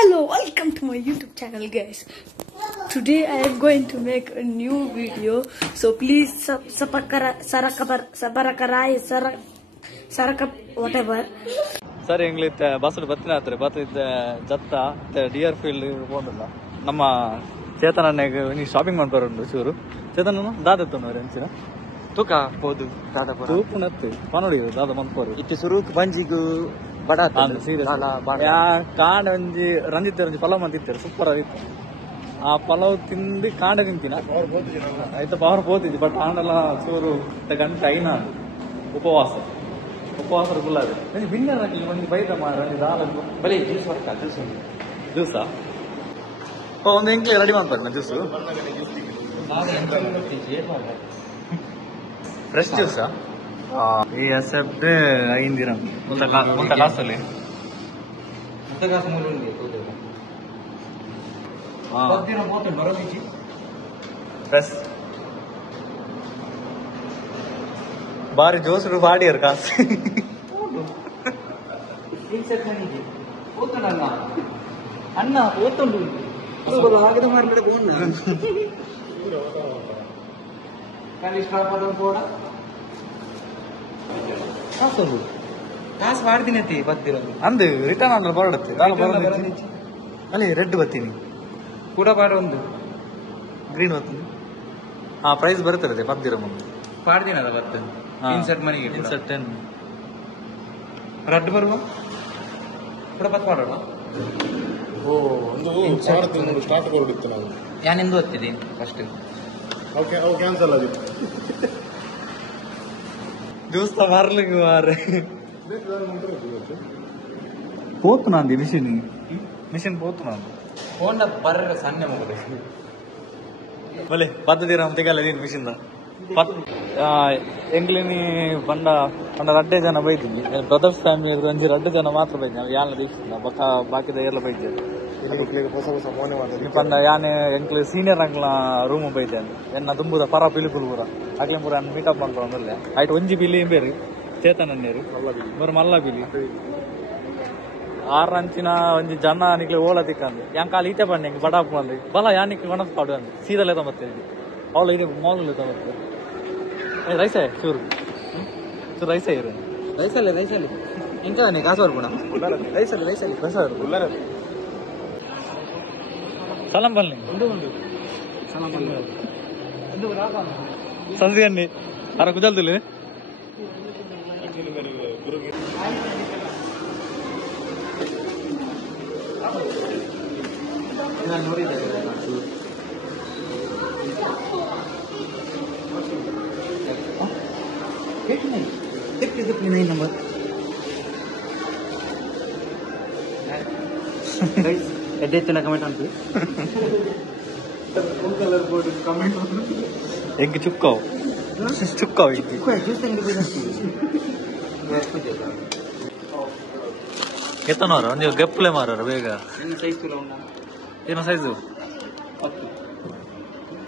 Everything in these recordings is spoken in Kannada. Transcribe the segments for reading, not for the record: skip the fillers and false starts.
Hello, welcome to my YouTube channel, guys. Today I am going to make a new video, so please whatever. Sir ಎಂಗ್ಲಿತ್ ಬಸ್ ಬತ್ತಿನ ಹತ್ರ ಬತ್ತಿದ್ದ ಜತ್ತ ಡಿಯರ್ ಫೀಲ್ಡ್ ಹೋಗಲ್ಲ ನಮ್ಮ ಚೇತನನ್ನೆಗೆ ನೀ ಶಾಪಿಂಗ್ ಮಾಡ್ಬಾರು ಚೂರು ಚೇತನ ದಾದತ್ತನವ್ರು ಹೆಂಚಿನ ತೂಕ ಹೋದು ದಾದ ತೂಪುನತ್ತು ಪನೋಡಿ ದಾದ ಮಂತ್ಪರು ಇತ್ತು ಸುರುಕ್ ಬಂಜಿಗು ಬಡ ಕಾಂಡ ಒಂಜಿ ರಂಜಿತ್ ಒಂಜಿ ಪಲಾವ್ ಮಂತಿರ್ತಾರೆ ಸೂಪರ್ ಆಗಿತ್ತು ಆ ಪಲಾವ್ ತಿಂದು ಕಾಂಡ ತಿಂತಿನ ಆಯ್ತಾ ಪವರ್ ಹೋತಿದ್ವಿ ಬಟ್ ಕಾಂಡೆಲ್ಲ ಚೂರು ಗಂಟೆ ಐನ ಉಪವಾಸ ಗುಲ್ಲಾದೆ ಬಿನ್ನ ಒಂದು ಬೈತ ಬರೀ ಜ್ಯೂಸ್ ವರ್ಕ ಜ್ಯೂಸಾ ಒಂದು ಎಂಕ್ಲೆ ರೆಡಿ ಮಾಡ್ತಾರೆ ನಾ ಜ್ಯೂಸು ಫ್ರೆಶ್ ಜ್ಯೂಸಾ ಈ ಎಸೆಪ್ಟ್ ಐಂದಿರ ಕಾಸಲ್ಲಿ ಫ್ರೆಶ್ ಬಾರಿ ಜೋಸರು ಬಾಡಿಯರ್ ಕಾಸು ಅನ್ನ ಓದ್ಕೊಂಡು ಆಗದ ಮಾಡ್ಲಿಕ್ಕೆ ಕೂಡ ಕಾಸು ಮಾಡ್ತೀನಿ ಬತ್ತಿರೋದು ಅಂದು ರಿಟರ್ನ್ ಅಂದ್ರೆ ಬರಡುತ್ತೆ ಅಲ್ಲಿ ರೆಡ್ ಬತ್ತೀನಿ ಕೂಡ ಬಾರ ಒಂದು ಗ್ರೀನ್ ಬತ್ತೀನಿ ಹಾ ಪ್ರೈಸ್ ಬರುತ್ತದೆ ಬದ್ದಿರೋ ಮುಂದೆ ಪಾಡ್ದಿನಲ್ಲ ಬತ್ತ ಇನ್ಸರ್ಟ್ ಮನೆಗೆ ಇನ್ಸರ್ಟ್ 10 ರೆಡ್ ಬರುವ ಕೂಡ ಬತ್ ಮಾಡೋಣ ಓ ಒಂದು ಭಾರತ ಸ್ಟಾರ್ಟ್ ಕೊಡುತ್ತೆ ನಾವು ಯಾನೆಂದು ಓದ್ತಿದ್ದೀನಿ ಫಸ್ಟ್ ಓಕೆ ಅವು ಕ್ಯಾನ್ಸಲ್ ಆಗಿತ್ತು ದಿವಸ ಮಾರ್ಲಿಕ್ಕೆ ಮಾರೆ పోతు నాంది మిషన్ పోతు నాంది ಫೋನ್ ಬರ್ರ ಸಣ್ಣ ಮುಗಿದ ಬಲೆ ಪದ್ಧತಿ ರಾಮ್ ತೆಗಲ್ಲ ನೀನು ಮಿಷಿನ್ ಎಂಗ್ಲಿನಿ ಬಂಡ ರಡ್ಡೆ ಜನ ಬೈತೀನಿ ಬ್ರದರ್ಸ್ ಫ್ಯಾಮಿಲಿ ಒಂಜಿ ರಡ್ಡೆ ಜನ ಮಾತ್ರ ಬೈತೀನಿ ಯಾನ ದೀಕ್ಷಿಲ್ಲ ಬಾಕಿದ ಎಲ್ಲ ಬೈತೇನೆ ಪಂಡ ಯಾನೆ ಎಂಕ್ಲು ಸೀನಿಯರ್ ಅಂಕ್ಲ ರೂಮ್ ಬೈತೇನೆ ಎನ್ನ ತುಂಬುದ ಪರ ಪಿಲಿಪುಲ್ ಪೂರ ಅಕ್ಲೆ ಪೂರ ಮೀಟಪ್ ಮಾಡ್ತಾರೆ ಅಂದ್ರೆ ಆಯ್ತು ಒಂಜಿ ಬಿಲಿ ಬೇರಿ ಚೇತನನ್ನೇರು ಬರ ಮಲ್ಲ ಬಿಲಿ ಆರಂಚಿನ ಒಂಜಿ ಜನ ನಿಕ್ಲೆ ಓಲ ತಿಕ್ಕಂದು ಯಾನ್ ಕಾಲ ಈತೆ ಬಣ್ಣ ಹೆಂಗೆ ಬಡಾಪ್ ಬಂದು ಬಲ ಯಾನಿಕ್ ಒಣಸ್ ಪಾಡು ಅಂದು ಸೀದಲ್ಲೇ ತೊಂಬತ್ತೇನೆ ಅವಳು ಇದೆ ಮಾಲ್ನಲ್ಲೇ ತೊಂಬತ್ತೆ ರೈಸೇ ಚೂರು ರೈಸೇ ಇರು ರೈಸಲ್ಲಿ ಇಂಕ ಕಾಸು ಬರ್ಬೋಣ ರೈಸಲ್ಲಿ ಸಲಾಂ ಬನ್ನಿ ಸಂಜೆ ಅನ್ನಿ ಅರ ಕುಜಲ್ದಿಲ್ಲ ನಂಬರ್ ಎದ್ದೆತ್ತಿನ ಕಮೆಂಟ್ ಅಂತ ಎಂಕ್ ಚುಕ್ಕಾವು ಎತ್ತನವರ ನೀವು ಗಪ್ಪಲೆ ಮಾರ ಬೇಗ ಏನೋ ಸೈಜು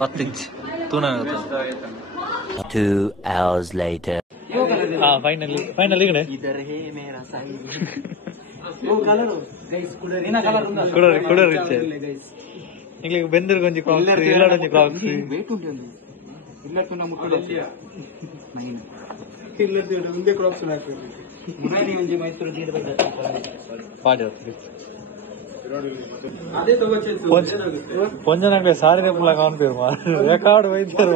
10 ಇಂಚ್ ತೂನ 2 hours later. ಫೈನಲಿ ಕುಡರ್ ಇಚ್ಚೆ ಇಂಗ್ಲಿಗೆ ಬೆಂದಿರ್ ಗೊಂಜಿ ಕ್ರಾಕ್ಸ್ ಇಲ್ಲಡೊಂಜಿ ಕ್ರಾಕ್ಸ್ ಮುಂದೆ ಕ್ರಾಕ್ಸ್ ಪಾಡಿ ಪೊಂಜನಾಗ್ಲೆ ಸಾರಿ ಪುಲ್ಲ ಕಾಣ್ತೀರು ರೆಕಾರ್ಡ್ ವೈದ್ಯರು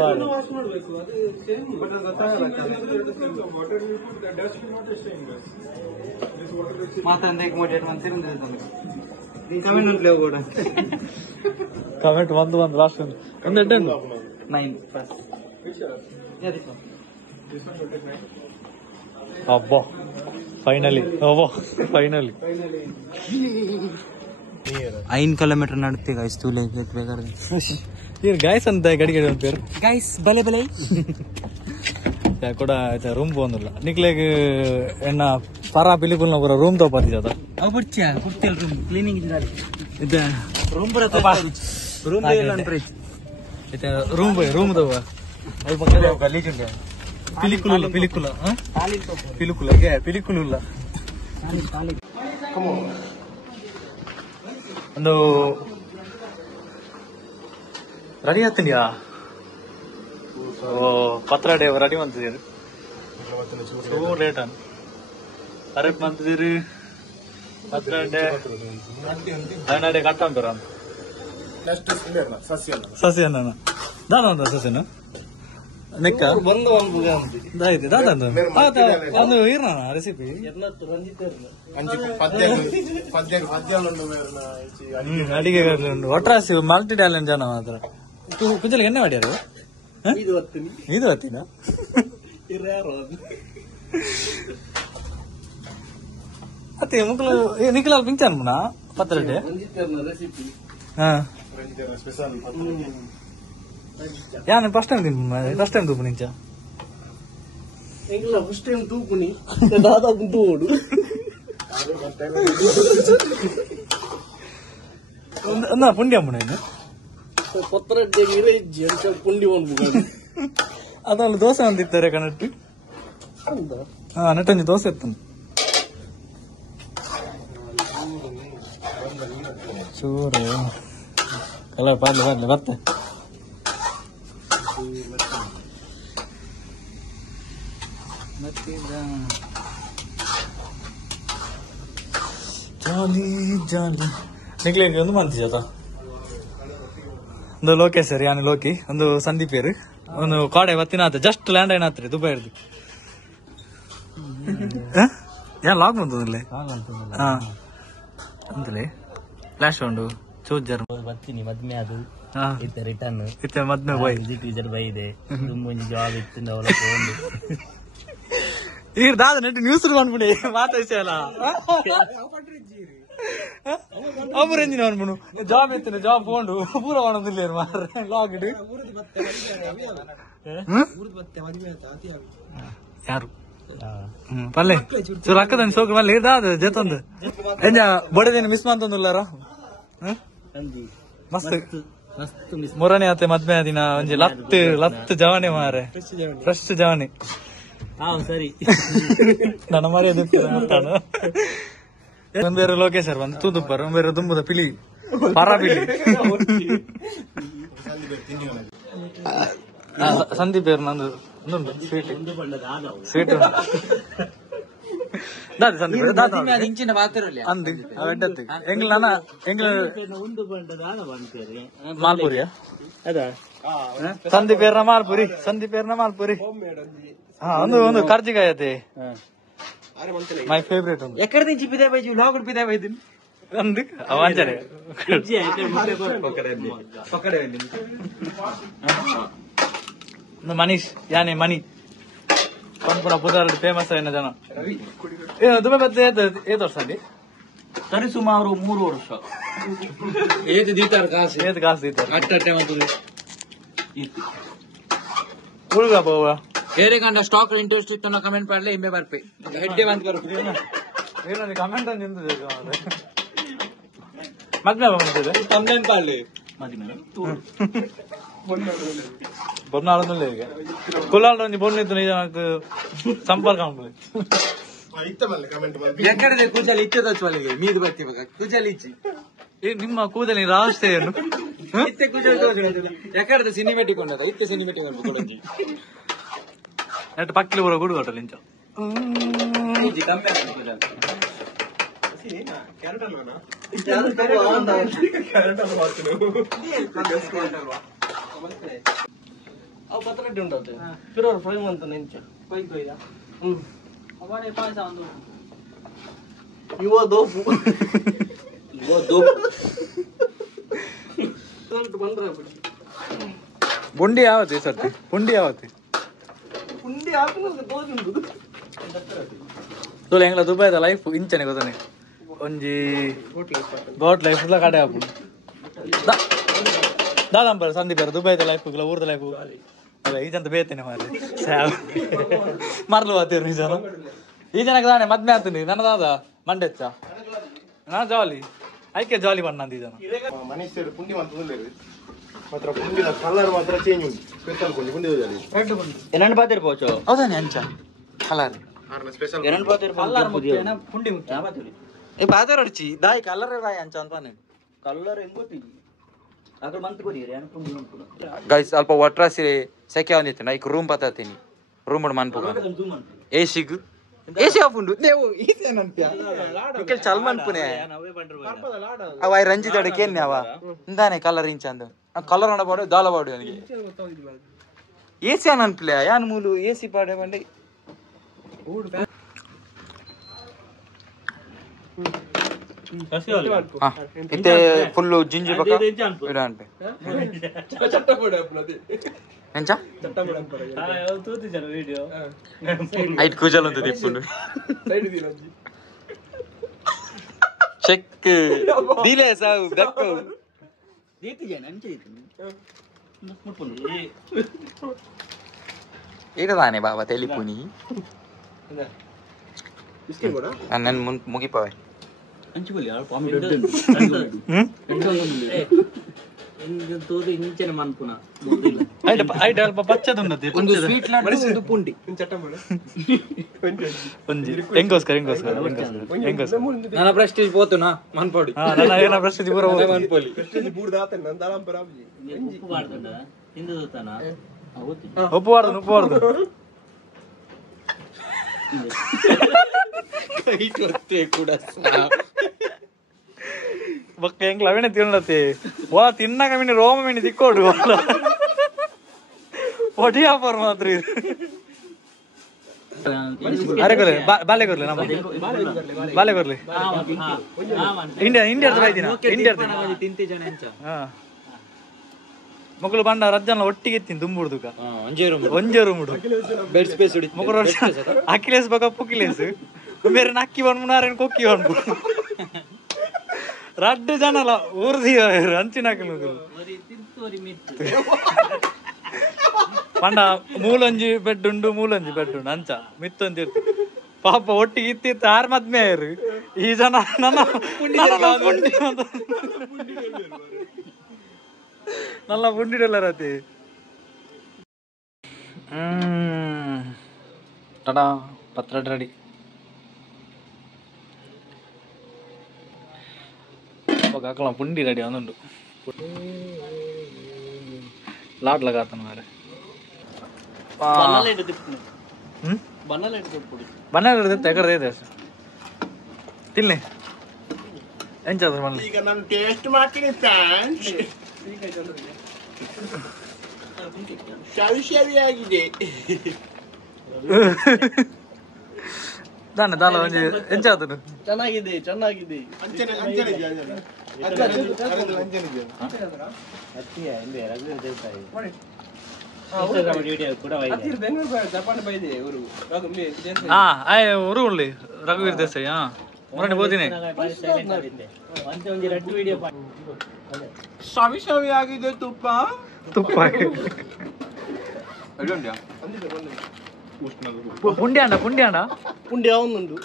ಕಮೆಂಟ್ ಒಂದು ಲಾಸ್ಟ್ ಒಂದು ಎಡ್ಡನ್ನು 9 ಅಬ್ಬಾ ಫೈನಲಿ ಐನ್ ಕಿಲೋಮೀಟರ್ ನಡುತ್ತೆ ಗೈಸ್ ತೂಲೆ ಬೇಕಾದ್ರೆ ಏನು ಗಾಯ್ಸ್ ಅಂತ ಗಡಿಗೆ ಪೇರು ಗೈಸ್ ಬಲೆ ಕೂಡ ರೂಮ್ ಬಂದಿಲ್ಲ ನಿಕ್ಲೆಗ್ ಎನ್ನ ಪರ ಪಿಲಿಪುಲ್ನ ಪೂರ ರೂಮ್ ತಗೋತಿದ್ದ ಅವು ಬಿಡ್ಚಿಯಾ ಕುರ್ತಿಲ್ ರೂಮ್ ಕ್ಲೀನಿಂಗ್ ಇದ್ದಾರೆ ಇದೆ ರೂಮ್ ಬರತ್ತ ರೂಮ್ ಇಲ್ಲ ಅಂದ್ರೆ ಇದೆ ರೂಮ್ ತಗೋ ಅಲ್ಪ ಗಲೀಜ್ ಉಂಟು ಪಿಲಿಕುಲ ಪಿಲಿಕುಲ ಒಂದು ರೆಡಿ ಆಗ್ತೀನಿಯಾ ಪತ್ರ ಡೇ ರೆಡಿ ಮಾಡ್ತಿದ್ದೀರಿ ಸೋ ಲೇಟ್ ಅನ್ ಅರೆ ಮಾಡ್ತಿದ್ದೀರಿ ಪತ್ರ ಡೇ ದಂಡಡೆ ಕಟ್ಟಂಬರ ಸಸ್ಯನ ದಾದ ಸಸ್ಯನ ನೆಕ್ಕ ಆಯ್ತು ದಾದ ಒಂದು ಇರೋಣ ರೆಸಿಪಿ ಅಡಿಗೆ ಉಂಟು ಒಟ್ರಾಸಿ ಮಲ್ಟಿ ಟ್ಯಾಲೆಂಟ್ ಜನ ಮಾತ್ರ ಕುಂಚಲಿಗೆ ಎಣ್ಣೆ ಮಾಡ್ಯಾರು ಇದು ಹತ್ತಿನ ಅತ್ತೆ ಮುಕ್ಳು ನಿಖಿಲಾಲ್ ಪಿಂಚಾನ್ ಮುನ ಪತ್ರಡೆ ಹಾ ಯಾನು ಫಸ್ಟ್ ಟೈಮ್ ತೂಪು ನಿಂಚ ಫಸ್ಟ್ ಟೈಮ್ ತೂಪುನಿ ದಾದಾಪು ತೂಡು ಪುಂಡಿ ಅಮ್ಮನ ಪುಂಡಿ ಒಂದು ಅದೊಂದು ದೋಸೆ ಅಂತಿತ್ತಾರೆ ಕಣಟ್ಟು ಹಾ ನಟಂಜಿ ದೋಸೆ ಇತ್ತು ಚೂರು ಕಲ ಪಾಡ್ಲಿ ಬರ್ತೆ ಜಾಲಿ ಜಾಲಿ ನಿಕ್ಲಿಗೆ ಒಂದು ಮಂತ್ ಜೊತೆ ಒಂದು ಲೋಕೇಶ್ ಯಾನಿ ಲೋಕಿ ಒಂದು ಸಂದೀಪ್ ಏರು ಒಂದು ಕಾಡೆ ಹೊತ್ತಿನ ಜಸ್ಟ್ ಲ್ಯಾಂಡ್ ಏನಾತ್ರಿ ದುಬೈ ಹಿಡ್ದು ಏನ್ ಲಾಗ್ ಬಂತದಲ್ಲಿ ಹಾ ಅಂತಲೇ ಫ್ಲಾಶ್ ಉಂಡು ಚೂಜರ್ ಬರ್ತೀನಿ ಮದ್ಮೆ ಅದು ಇತ್ತೆ ರಿಟರ್ನ್ ಇತ್ತೆ ಮದ್ಮೆ ಬಾಯ್ ಟೀಚರ್ ಬೈ ಇದೆ ಮುಂಜಿ ಜಾಬ್ ಇತ್ತು ಅವಳ ಫೋನ್ ಈಗ ದಾದ ನೆಟ್ಟು ನ್ಯೂಸ್ ಬಂದ್ಬಿಡಿ ಮಾತಾಡ್ಸಲ್ಲ ಒಬ್ಬರು ಎಂಜಿನ ಅನ್ಬಿಡು ಜಾಬ್ ಎತ್ತಿನ ಜಾಬ್ ತಗೊಂಡು ಪೂರ ಮಾಡೋದಿಲ್ಲ ಮಾರ್ರೆ ಲಾಗ್ ಇಡು ಯಾರು ಪಲ್ಲೆ ಚೂರು ಅಕ್ಕದ ಸೋಕು ಮಲ್ಲಿ ಇದಾದ ಜೊತ್ತೊಂದು ಎಂಜ ಬಡದೇನು ಮಿಸ್ ಮಾಡ್ತಂದುಲ್ಲಾರ ಮಸ್ತ್ ಮೂರನೇ ಆತೆ ಮದ್ಮೆ ದಿನ ಒಂಜಿ ಲತ್ತು ಜವಾನಿ ಮಾರೆ ಫ್ರೆಶ್ ಜವಾನಿ ಸರಿ ನನ್ನ ಮರಿ ಮಾತಾಡು ಒಂಬೇರು ಲೋಕೇಶರ್ ಬಂದು ತೂದುಪ್ಪರ್ ಒಂಬೇರು ದುಂಬುದ ಪಿಲಿ ಪರ ಪಿಲಿ ಸಂದೀಪ್ ಏರು ನಂದು ಒಂದುಂಟು ಸ್ವೀಟ್ ಸ್ವೀಟ್ ದಾದ ಸಂದೀಪ್ ಇಂಚಿನ ಪಾತ್ರೆ ಅಂದು ಅವೆಡ್ಡತ್ತು ಎಂಗ್ಲ ನಾನ ಎಂಗ್ಲ ಮಾಲ್ಪುರಿಯ ಸಂದೀಪ್ ಏರ್ನ ಮಾಲ್ಪುರಿ ಸಂದೀಪ್ ಏರ್ನ ಮಾಲ್ಪುರಿ ಹಾ ಒಂದು ಕರ್ಜಿಕಾಯ ಐತೆ ಮೈ ಫೇವ್ರೇಟ್ ಒಂದು ಎಕಡೆ ದಿಂಚಿ ಪಿದೆ ಬೈಜಿ ಲಾಗ್ ಪಿದೆ ಬೈದಿನಿ ಅಂದು ಅವಂಚನೆ ಮನೀಶ್ ಯಾನೆ ಮನಿ ಪಂಪುನ ಪುದಾರ ಫೇಮಸ್ ಆಯ್ನ ಜನ ದುಬೈ ಮತ್ತೆ ಏತ್ ವರ್ಷ ಅಲ್ಲಿ ಸರಿ ಸುಮಾರು 3 ವರ್ಷ ಏತ್ ದೀತಾರ ಕಾಸು ಏತ್ ಕಾಸು ದೀತಾರ ಅಟ್ಟೆ ಉಳ್ಗ ಬೋವ ಬೇರೆ ಕಂಡ ಸ್ಟಾಕ್ ಇಂಟ್ರೆಸ್ಟ್ ಇತ್ತು ಕಮೆಂಟ್ ಮಾಡ್ಲೆ ಇಮ್ಮೆ ಬರ್ಪೆ ಹೆಡ್ಡೆ ಬಂದ್ ಕರು ಏನೋ ಕಮೆಂಟ್ ಅಂತ ನಿಂತಿದೆ ಮದ್ಮೆ ಬಂದಿದೆ ಕಮೆಂಟ್ ಮಾಡ್ಲೆ ಬೊನ್ನಾಳದಲ್ಲಿ ಈಗ ಕುಲಾಲ್ ಒಂಜಿ ಬೊನ್ನಿತ್ತು ನಿಜ ಸಂಪರ್ಕ ಎಕಡೆ ಕೂದಲು ಇಚ್ಚದ ಚೊಲಿಗೆ ಮೀದು ಬರ್ತೀವಾಗ ಕೂದಲು ಇಚ್ಚಿ ನಿಮ್ಮ ಕೂದಲಿ ರಾಷ್ಟ್ರ ಏನು ಇತ್ತೆ ಕೂದಲು ಎಕಡೆ ಸಿನಿಮೆಟಿಕ್ ಉಂಟದ ಇತ್ತೆ ಸಿನಿಮೆಟಿಕ್ ಉಂಟು ಕೊಡಂಜಿ ನೆಟ್ ಪಕ್ಕಲಿ ಬರೋ ಗುಡು ಕೊಟ್ಟಲ್ಲ ಇಂಚ ಪತ್ರಡ್ಡಿ ಉಂಟು ಪಿರೋರ್ ಫ್ರೈ ಅಂತ ನೆಂಚ ಇವ ದೋಪು ಬಂದ್ರೆ ಬುಂಡಿ ಯಾವತ್ತಿ ಸರ್ತಿ ಪುಂಡಿ ಯಾವತ್ತಿ ಪುಂಡಿ ಹಾಕುದು ತೋಜುಂಟು ತೋಲೆ ಹೆಂಗ್ಲ ದುಬೈದ ಲೈಫ್ ಇಂಚನೆ ಗೊತ್ತಾನೆ ಒಂಜಿ ಗೋಟ್ ಲೈಫ್ ಎಲ್ಲ ಕಡೆ ಹಾಕೊಂಡು ದಾದಂಬರ್ ಸಂದೀಪ್ ದುಬೈದ ಲೈಫ್ ಊರ್ದ ಲೈಫ್ ಅಲ್ಲ ಈ ಜನ ಬೇತೇನೆ ಮಾರಿ ಮರ್ಲು ಆತೀರಿ ನಿಜ ಈ ಜನಕ್ಕೆ ತಾನೆ ಮದ್ಮೆ ಆಗ್ತೀನಿ ನನ್ನದಾದ ಮಂಡೆಚ್ಚ ನಾ ಜಾಲಿ ಐಕೆ ಜಾಲಿ ಬಣ್ಣ ಈ ಜನ ಮನುಷ್ಯರು ಪುಂಡಿ ಮಾತ್ರ ಪುಂಡಿನ ಕಲರ್ ಮಾತ್ರ ಚೇಂಜ್ ಉಂಟು ಸ್ಪೆಷಲ್ ಪುಂಡಿ ಎನ್ನಂಡು ಪಾತಿರ್ ಪೋಚೋ ಹೌದಾನೆ ಅಂಚ ಕಲರ್ ಸ್ಪೆಷಲ್ ಎನ್ನಂಡು ಪಾತಿರ್ ಕಲರ್ ಮುಖ್ಯನ ಪುಂಡಿ ಮುಖ್ಯ ಏ ಪಾತಿರ್ ಅಡ್ಚಿ ದಾಯಿ ಕಲರ್ ದಾಯಿ ಅಂಚ ಅಂತಾನೆ ಕಲ್ಲರ್ ಹೆಂಗ್ ಗೊತ್ತಿಲ್ಲ ಅక్కడ ಮಂತ್ ಕೊಡಿರಿ ಗೈಸ್ ಸ್ವಲ್ಪ ಒಟ್ರಾಸಿ ಸೆಕೆ ಬಂದಿತ್ತು ನಾ ಈಗ ರೂಮ್ ಬತ್ತೀನಿ ರೂಮ್ ಮಾಡಿ ಮನ್ಪೋಗ ಏಸಿಗು ಏಸಿ ಆಫ್ ಉಂಡು ನೀವು ಈಸೆ ನಂತ್ಯ ಇಕಲ್ ಚಲ್ಮನ್ ಪುನೆ ಅವ ರಂಜಿತ್ ಅಡಕ್ಕೆ ಏನ್ ಅವ ಇಂದಾನೆ ಕಲರ್ ಇಂಚಂದು ಕಲರ್ ಅಣ್ಣ ಬಾಡು ದಾಲ ಬಾಡು ನನಗೆ ಏಸಿ ಅನ್ಪ್ಲೆ ಯಾನ್ ಮೂಲು ಏಸಿ ಪಾಡೆ ಬಂಡೆ ಇತ್ತೆ ಫುಲ್ಲು ಜಿಂಜಿ ಬಕ ಇಡ ಅನ್ಪೆ ಎಂಚ ಐಟ್ ಕೂಜಲ್ ಅಂತ ತಿಪ್ಪುಂಡು ಚೆಕ್ ದಿಲೆ ಸಾವು ದಕ್ಕು ಇಡದಾನೆ ಬಾಬಾ ತೆಲಿಪುನಿ ನನ್ನ ಮುಗಿಪಾವೆ ನನ್ನ ಪ್ರೆಸ್ಟೀಜ್ పోతున్నా మన్పోడి నా ప్రెస్టేజ్ పూర మన్పోలి ప్రెస్టేజ్ పూర దాతన నందాలం పరాబి ఉప్పు వాడతండా ఇందు దోతానా ఉప్పు వాడదు ಕೈ ಕೊತ್ತೆ ಕೂಡ ಬಕ್ಕ ಹೆಂಗ್ ಲವಣೆ ತಿನ್ನತ್ತೆ ವಾ ತಿನ್ನಾಕ ಮಿನಿ ರೋಮ ಮಿನಿ ತಿಕ್ಕೋಡು ಒಡಿ ಆಫರ್ ಮಾತ್ರ ಅರೆ ಕೊರ್ಲೆ ಬಾಲೆ ಕೊರ್ಲೆ ಬಾಲೆ ಕೊರ್ಲೆ ಇಂಡಿಯಾ ಬೈದಿನ ಇಂಡಿಯಾ ತಿಂತಿ ಜನ ಎಂಚ ಮಕ್ಕಳು ಬಂಡ ರಜ್ಜನ ಒಟ್ಟಿಗೆ ತಿನ್ ತುಂಬುಡ್ದುಕ ಒಂಜೇ ರೂಮ್ ಬೆಡ್ ಸ್ಪೇಸ್ ಮಕ್ಕಳು ಅಖಿಲೇಶ್ ಬಕ ಪುಕಿಲೇಶ್ ಬೇರೆ ನಕ್ಕಿ ಬಂದ್ಬಿಡಾರೇನು ಕೊಕ್ಕಿ ಬಂದ್ಬು ರಡ್ಡು ಜನಲ್ಲ ಊರ್ದಿ ಹಂಚಿನಾಕಲ್ ಪಂಡ ಮೂಲೊಂಜಿ ಬೆಡ್ ಉಂಡು ಅಂಚ ಮಿತ್ತೊಂದಿರ್ತು ಪಾಪ ಒಟ್ಟಿಗೆ ಇತ್ತಿತ್ತು ಆರ್ ಮದ್ಮೆ ಆಯ್ರು ಈ ಜನ ನನ್ನ ಪುಂಡಿಡಲ್ಲ ರತಿ ಟಡಾ ಪತ್ರ ರೆಡಿ కాకల పుండి రెడీ అందుండు లాట్ల కాతను మరి బన్నాలు ఎక్కడ తిన్లే ఏం చదువు మళ్ళీ ಈಗ ನಾನು ಟೇಸ್ಟ್ ಮಾಡ್ತೀನಿ ಫ್ರೆಂಡ್ಸ್ ಶವಿಯಾಗಿದೆ దాన్ని దానిలో ఏం చదువు ಚೆನ್ನಾಗಿದೆ ಊರು ರಘುವೀರ್ ದೇಸಾಯಿ ಮೊನ್ನೆ ಹೋದಿನಿ ಆಗಿದೆ ತುಪ್ಪ ಪುಂಡಿ ಅಂಡ ಪುಂಡಿ ಅವನುಂಡು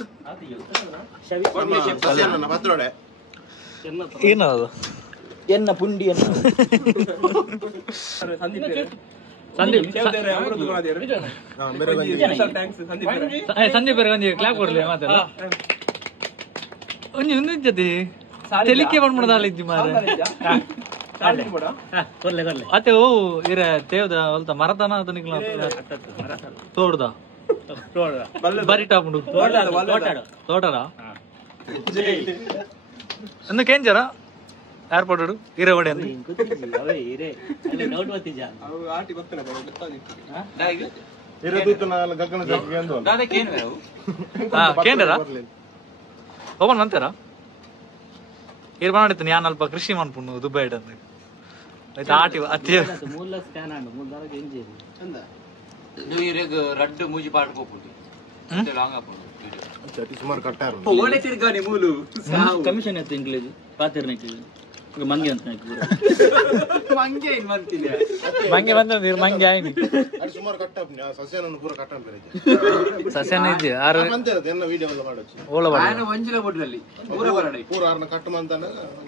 ಏನದು ಎನ್ನ ಪುಂಡಿ ಸಂದೀಪ್ ಒಂಜಿ ಕ್ಲಾಪ್ ಕೊಡ್ಲಿ ಮಾತಲ್ಲ ಒಂಜಿ ಒಂದಿಜ್ಜತಿ ತೆಲಿಕೆ ಬಂದ್ಬಿಡದ ಇಜ್ಜಿ ಮಾರ ಅತ್ತೆ ಓ ಇರ ತೇವ್ದ ಹೊಲ್ತ ಮರತನ ಅದು ನಿಕ್ಲ ತೋಡ್ದ ಬರಿ ಟಾಪುಂಡು ತೋಟರ ఎందుకేం జరా ఏర్పాటు ఇరవడి అంది ಕೇಂದ್ರ ಹೋಗೋಣ ಅಂತಾರ ಇರ್ ಮಾಡಿತ್ತು ನಾನು ಅಲ್ಪ ಕೃಷಿ ಮಾಡ್ಕೊಂಡು ದುಬೈ ಇಡಂದು ಆಯ್ತು ಆಟಿ ಅತ್ತಿ ರಡ್ಡು ಮೂಜಿ ಪಾಡ್ಕೋಬಹುದು ಕಮಿಷನ್ ಎತ್ತು ಇಂಗ್ಲೀಷ್ ಪಾತಿರ್ನಕ್ಕೆ ಮಂಗೆ ಅಂತ ಮಂಗೆ ಬಂದ ಮಂಗೆ ಆಯ್ನಿ ಸಸ್ಯನ ಇದ್ದೆ ಓಲ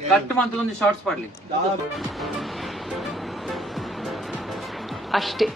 ಕಟ್ಟು ಮಂತ್ ಒಂದು ಶಾರ್ಟ್ಸ್ ಪಾಡ್ಲಿ ಅಷ್ಟೇ.